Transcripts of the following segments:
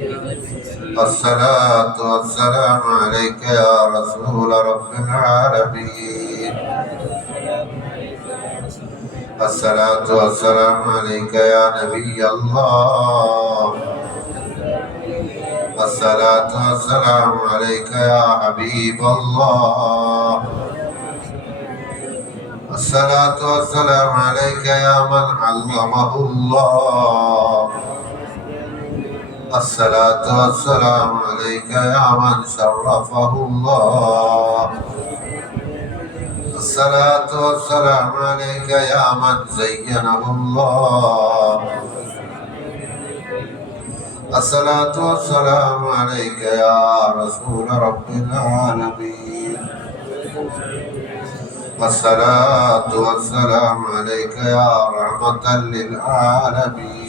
الصلاة والسلام عليك يا رسول رب العالمين. الصلاة والسلام عليك يا نبي الله. الصلاة والسلام عليك يا حبيب الله. الصلاة والسلام عليك يا من علمه الله. الصلاة والسلام عليك يا من شرفه الله. الصلاة والسلام عليك يا من زينه الله. الصلاة والسلام عليك يا رسول رب العالمين. الصلاة والسلام عليك يا رحمة للعالمين.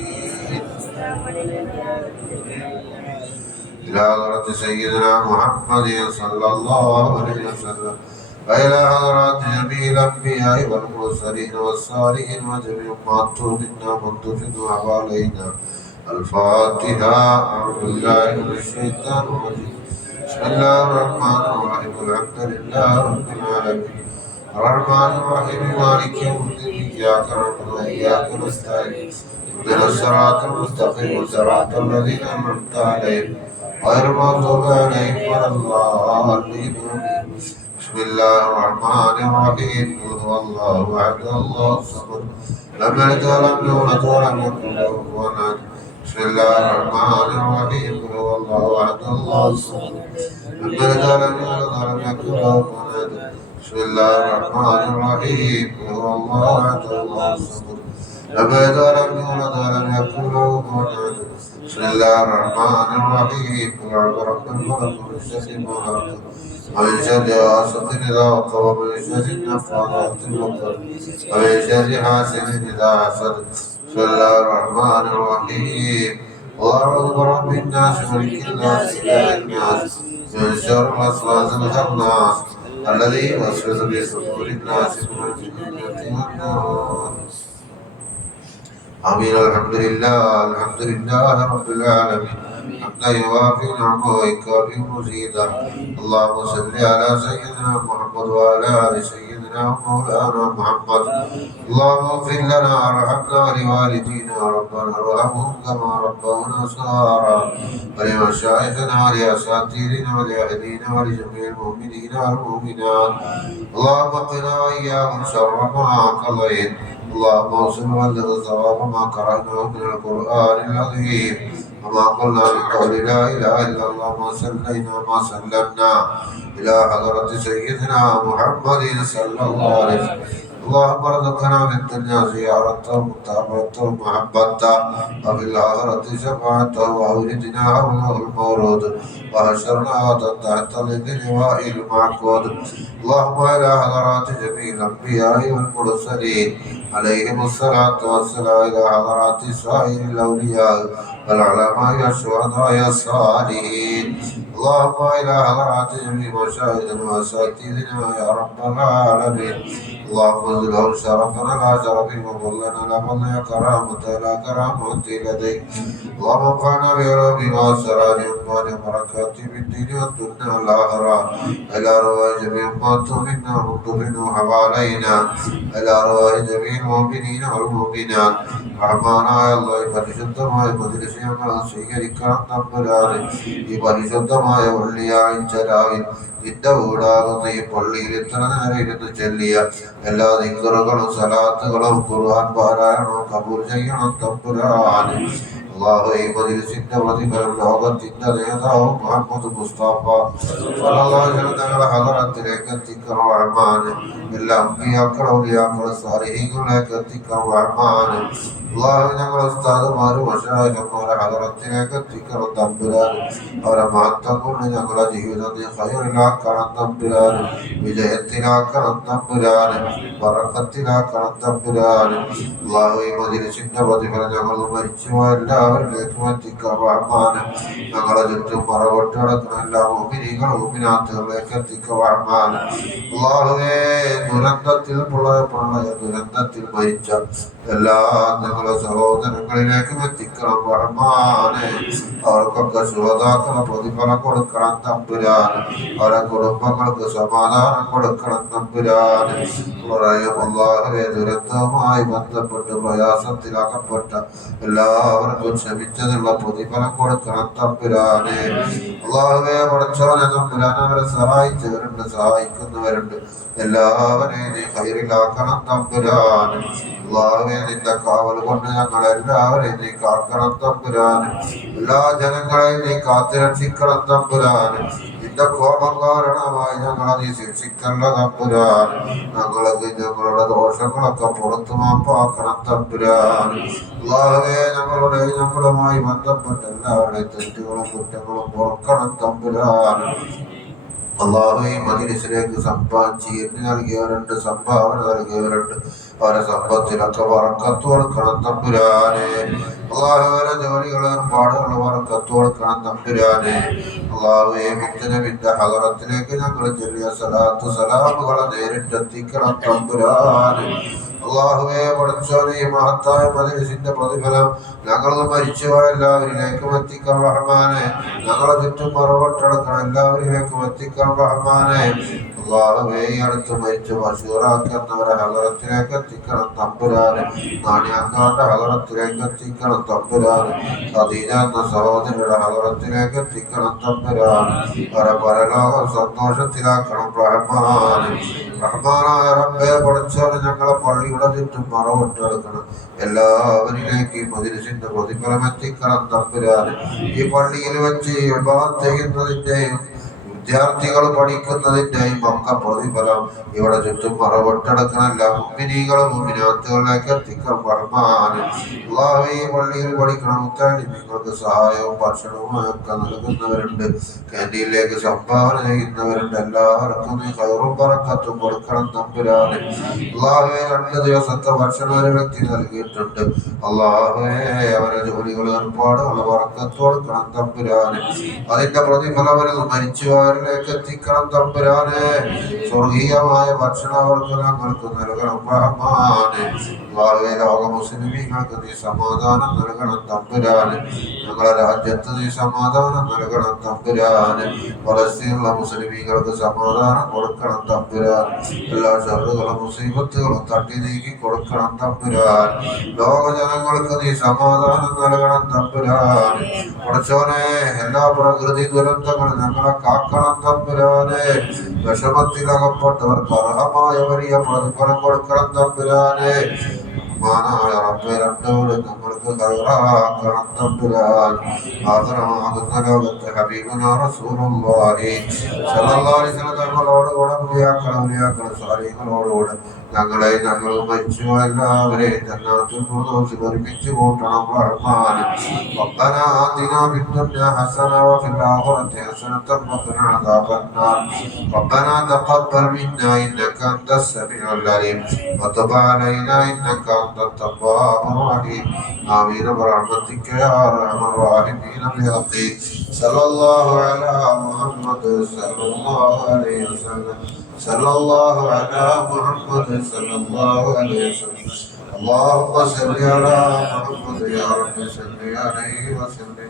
إلى حضرة سيدنا محمد صلى الله عليه وسلم وإلى حضرات جميع الأنبياء والمرسلين والصالحين وجميع ما منا منتفض علينا. الفاتحة. أعوذ بالله من الشيطان الرجيم. بسم الله الرحمن الرحيم. الحمد لله رب العالمين الرحمن الرحيم مالك يوم الدين. إياك نعبد وإياك نستعين. اهدنا الصراط المستقيم صراط الذين أنعمت عليهم غير المغضوب عليهم ولا الضالين. بسم الله الرحمن الرحيم. قل هو الله أحد الله الصمد لم يلد ولم يولد ولم يكن له كفوا أحد. بسم الله الرحمن الرحيم. قل هو الله أحد الله الصمد لم يلد ولم يولد ولم يكن له كفوا أحد. بسم الله الرحمن الرحيم. قل هو الله أحد الله الصمد لم يلد ولم يولد ولم يكن له كفوا أحد. بسم الله الرحمن الرحيم. قل أعوذ برب الفلق من شر ما خلق ومن شر غاسق إذا وقب ومن شر النفاثات في العقد ومن شر حاسد إذا حسد. بسم الله الرحمن الرحيم. وأعوذ برب الناس ملك الناس إله الناس من شر الوسواس الخناس الذي يوسوس في صدور الناس من الجنة والناس. آمين. الحمد لله الحمد لله رب العالمين حمدا يوافي نعمه ويكافئ مزيدا. اللهم صل على سيدنا محمد وعلى آل سيدنا مولانا محمد. اللهم اغفر لنا وارحمنا ولوالدينا ربنا ارحمهم كما ربونا صغارا ولمشايخنا ولأساتذتنا ولأهلينا ولجميع المؤمنين والمؤمنات. اللهم قنا وإياهم شر ما قضيت. اللهم اوصل وبلغ ثواب ما قرأناه من القرآن العظيم وما قلنا من قول لا إله إلا الله ما صلينا ما سلمنا إلى حضرة سيدنا محمد صلى الله عليه وسلم. اللهم ارزقنا في الدنيا زيارته ومتابعته ومحبته وفي الآخرة شفاعته وأوردنا حوله المورود وحشرنا تحت لواء المعقود. اللهم إلى حضرات جميع الأنبياء والمرسلين عليهم الصلاة والسلام. إلى حضرات سائر الأولياء والعلماء والشهداء الصالحين. اللهم إلى حضرات جميع مشاهدنا وأساتذتنا يا رب العالمين. اللهم ذلهم شرفنا لا شرفهم وفضلنا لا فضل كرامة لا كرامة لديك. اللهم انفعنا بعلومهم وأسرارهم وبركات في الدين والدنيا والآخرة. إلى رواء جميع ما تؤمنا مطمئن حوالينا. إلى رواء جميع المؤمنين والمؤمنات. رحمانا الله പരിശുദ്ധമായ മജ്‌ലിസ് ഞങ്ങൾ സ്വീകരിക്കാൻ തമ്പുരാനെ. ഈ പരിശുദ്ധമായ വെള്ളിയാഴ്ച നിന്റെ വീടാകുന്ന ഈ പള്ളിയിൽ ഇത്ര നേരം ഇരുന്ന് ചൊല്ലിയ എല്ലാ ദിക്റുകളും സലാത്തുകളും ഖുർആൻ പാരായണവും കബൂൽ ചെയ്യണം തമ്പുരാനെ. അല്ലാഹു ഈ മജ്‌ലിസിന്റെ പ്രതിഫലം ലോകത്തിന്റെ നേതാവ് മുഹമ്മദ് മുസ്തഫ സ്വല്ലല്ലാഹു അലൈഹി വസല്ലം തങ്ങളുടെ ഹദറത്തിലേക്ക് എത്തിക്കണം റഹ്മാനെ. എല്ലാ അമ്പിയാക്കളും ഔലിയാക്കളും സാലിഹീങ്ങളിലേക്ക് എത്തിക്കണം റഹ്മാനെ. അല്ലാഹു ഞങ്ങളുടെ ഉസ്താദുമാരും മശായിഖുമാരെ ഹദറത്തിലേക്ക് എത്തിക്കണം തമ്പുരാനെ. അവരെ മഹത്വം കൊണ്ട് ഞങ്ങളുടെ ജീവിതത്തെ ഖൈറിലാക്കണം തമ്പുരാനെ. വിജയത്തിലാക്കണം തമ്പുരാനെ. ബറക്കത്തിലാക്കണം തമ്പുരാനെ. അല്ലാഹു ഈ മജ്‌ലിസിന്റെ പ്രതിഫലം ഞങ്ങൾ മരിച്ചുപോയ എല്ലാവരിലേക്കും എത്തിക്കണം റഹ്മാനെ. ഞങ്ങളുടെ ചുറ്റും മറകൊട്ട് കിടക്കുന്ന എല്ലാ മുഅ്മിനീങ്ങളും മുഅ്മിനാത്തുകളിലേക്ക് എത്തിക്കണം റഹ്മാനെ. അല്ലാഹുവേ ദുരന്തത്തിൽ പ്രളയ ദുരന്തത്തിൽ മരിച്ച എല്ലാം ഞങ്ങളെ സഹോദരങ്ങളിലേക്കും എത്തിക്കണം റഹ്മാനെ. അവർക്കൊക്കെ ശുഹദാക്കളെ പ്രതിഫലം കൊടുക്കണം തമ്പുരാൻ. അവരെ കുടുംബങ്ങൾക്ക് സമാധാനം കൊടുക്കണം തമ്പുരാൻ. പ്രളയം അല്ലാഹുവേ ദുരന്തവുമായി ബന്ധപ്പെട്ട് പ്രയാസത്തിലാക്കപ്പെട്ട എല്ലാവർക്കും ക്ഷമിച്ചതിനുള്ള പ്രതിഫലം കൊടുക്കണം തമ്പുരാനെ. അല്ലാഹുവേ പടച്ചോനെ തമ്പുരാൻ, അവരെ സഹായിച്ചവരുണ്ട്, സഹായിക്കുന്നവരുണ്ട്, എല്ലാവരെയും നീ ഖൈറിലാക്കണം തമ്പുരാൻ. അല്ലാഹുവേ നിന്റെ കാവൽ കൊണ്ട് ഞങ്ങൾ എല്ലാവരെയും നീ കാക്കണം തമ്പുരാൻ. എല്ലാ ജനങ്ങളെയും നീ കാത്തുരക്ഷിക്കണം തമ്പുരാൻ. നിന്റെ കോപം കാരണമായി ഞങ്ങളെ നീ ശിക്ഷിക്കല്ല തമ്പുരാൻ. ഞങ്ങളുടെ ദോഷങ്ങളൊക്കെ പുറത്തു മാപ്പാക്കണം തമ്പുരാൻ. അല്ലാഹുവേ ഞങ്ങളുമായി ബന്ധപ്പെട്ട എല്ലാവരുടെയും തെറ്റുകളും കുറ്റങ്ങളും പൊറുക്കണം തമ്പുരാൻ. അല്ലാഹുവേ മജ്‌ലിസിലേക്ക് സമ്പാദിച്ച് നൽകിയവരുണ്ട്, സംഭാവന നൽകിയവരുണ്ട്, അവരെ സമ്പത്തിലൊക്കെ ബറക്കത്ത് കൊടുക്കണം തമ്പുരാനെ. അല്ലാഹുവേ ജോലികൾ ഏർപ്പാടുകൾ ബറക്കത്ത് കൊടുക്കണം തമ്പുരാനെ. അല്ലാഹുവേ മുത്തുനബിയുടെ ഹദറത്തിലേക്ക് ഞങ്ങൾ ചൊല്ലിയ സലാത്ത് സലാമുകളെ നേരിട്ടെത്തിക്കണം തമ്പുരാനെ. അല്ലാഹുവേ പടച്ചോനെ ഈ മഹത്തായ മജ്‌ലിസിന്റെ പ്രതിഫലം ഞങ്ങൾ മരിച്ചുപോയ എല്ലാവരിലേക്കും എത്തിക്കണം റഹ്മാനെ. ഞങ്ങളെ ചുറ്റും മറവട്ടെടുക്കണം എല്ലാവരിലേക്കും എത്തിക്കണം റഹ്മാനെ. അല്ലാഹുവേ ഈ അടുത്ത് മരിച്ചു ബഷീറാക്കുന്നവരെ ഹദറത്തിലേക്ക് എത്തിക്കണം തമ്പുരാനെ. നാണിയാക്കാന്റെ ഹദറത്തിലേക്ക് എത്തിക്കണം തമ്പുരാനെ. ഖദീജ എന്ന സഹോദരിയുടെ ഹദറത്തിലേക്ക് എത്തിക്കണം തമ്പുരാനെ. അവരെ പരലോകം സന്തോഷത്തിലാക്കണം റഹ്മാനെ. റഹ്മാനായ റബ്ബേ പടച്ചോനെ ഞങ്ങളെ പള്ളിയുടെ ചുറ്റും മറവിട്ടെടുക്കണം എല്ലാവരിലേക്ക് ഈ മജ്‌ലിസിന്റെ പ്രതിഫലം എത്തിക്കണം തമ്പുരാനെ. ഈ പള്ളിയിൽ വെച്ച് ഇബാദത്ത് ചെയ്യുന്നതിന്റെയും വിദ്യാർത്ഥികൾ പഠിക്കുന്നതിന്റെയും ഒക്കെ പ്രതിഫലം ഇവിടെ ചുറ്റും മറവിട്ടെടുക്കണം എല്ലാ മുഅ്മിനീകളും മുഅ്മിനാത്തുകളിലേക്ക് എത്തിക്കണം റഹ്മാനെ. അല്ലാഹുവേ ഈ പള്ളിയിൽ പഠിക്കണം മുത്തഅല്ലിമീങ്ങൾക്ക് സഹായവും ഭക്ഷണവും ഒക്കെ നൽകുന്നവരുണ്ട്, ക്യാന്റീനിലേക്ക് സംഭാവന ചെയ്യുന്നവരുണ്ട്, എല്ലാവർക്കും നീ ഖൈറും ബറക്കത്തും കൊടുക്കണം തമ്പുരാനെ. അല്ലാഹുവേ 2 ദിവസത്തെ ഭക്ഷണം ഒരു വ്യക്തി നൽകിയിട്ടുണ്ട്. അല്ലാഹുവേ അവരെ ജോലികൾ ഏർപ്പാടുകൾ ബറക്കത്ത് കൊടുക്കണം തമ്പുരാനെ. അതിന്റെ പ്രതിഫലം അവരിൽ മരിച്ചുപോയവരിലേക്ക് എത്തിക്കണം തമ്പുരാനെ. സ്വർഗീയമായ ഭക്ഷണം അവർക്ക് ഞങ്ങൾക്ക് നൽകണം റഹ്മാനെ. അല്ലാഹുവേ ലോക മുസ്ലിമീങ്ങൾക്ക് നീ സമാധാനം നൽകണം തമ്പുരാനെ. ഞങ്ങളുടെ രാജ്യത്ത് നീ സമാധാനം നൽകണം തമ്പുരാനെ. പലസ്തീനിലുള്ള മുസ്ലിമീങ്ങൾക്ക് സമാധാനം കൊടുക്കണം തമ്പുരാൻ. എല്ലാ ഷർറുകളും മുസീബത്തുകളും തട്ടി നീക്കി കൊടുക്കണം തമ്പുരാൻ. ലോക ജനങ്ങൾക്ക് നീ സമാധാനം നൽകണം തമ്പുരാൻ. പടച്ചോനെ എല്ലാ പ്രകൃതി ദുരന്തങ്ങളും ഞങ്ങളെ കാക്കണം തമ്പുരാനെ. വിഷമത്തിലകപ്പെട്ടവർക്ക് അർഹമായ വലിയ പ്രതിഫലം കൊടുക്കണം തമ്പുരാനെ. റഹ്മാനായ റബ്ബേ രണ്ടോട് ഞങ്ങൾക്ക് ഖൈറാക്കണം തമ്പുരാൻ. ആദരമാകുന്ന ലോകത്തെ ഹബീബുനാ റസൂലുള്ളാഹി സ്വല്ലല്ലാഹു അലൈഹി വസല്ലം തങ്ങളോടുകൂടെ മുലിയാക്കളും സാലിഹീങ്ങളോടുകൂടെ ഞങ്ങളും മരിച്ചുപോയ എല്ലാവരെയും ജന്നാത്തുൽ ഫിർദൗസിൽ ഒരുമിച്ച് കൂട്ടണം റഹ്മാനെ. റബ്ബനാ ആതിനാ ഫിദ്ദുനിയാ ഹസന വഫിൽ ആഖിറതി ഹസനതൻ വഖിനാ അദാബന്നാർ. റബ്ബനാ തഖബ്ബൽ മിന്നാ ഇന്നക അൻതസ് സമീഉൽ അലീം വതുബ് അലൈനാ ഇന്നക അൻതത് തവ്വാബുർ റഹീം. ആമീൻ ബിറഹ്മതിക യാ അർഹമർ റഹീമീൻ. ബിഹഖി സല്ലല്ലാഹു അലാ മുഹമ്മദ് സല്ലല്ലാഹു അലൈഹി വസല്ലം. സല്ലല്ലാഹു അലാ മുഹമ്മദ് സല്ലല്ലാഹു അലൈഹി വസല്ലം. اللهم صل على محمد يا رب صل عليه وسلم.